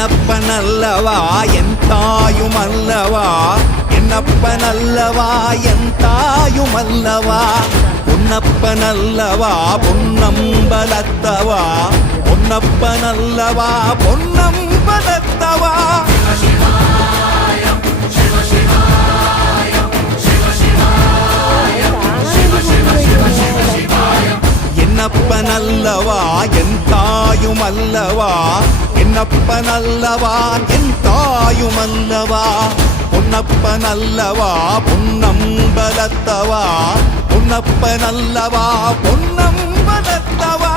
என்னப்பனல்லவா என் தாயுமல்லவா, என்னப்பனல்லவா என் தாயுமல்லவா, பொன்னப்பனல்லவா பொன்னம்பலத்தவா, பொன்னப்பனல்லவா பொன்னம்பலத்தவா. என்னப்பனல்லவா என் தாயுமல்லவா, என்னப்பனல்லவா என் தாயுமல்லவா, பொன்னப்பனல்லவா பொன்னம்பலத்தவா, பொன்னப்பனல்லவா பொன்னம்பலத்தவா.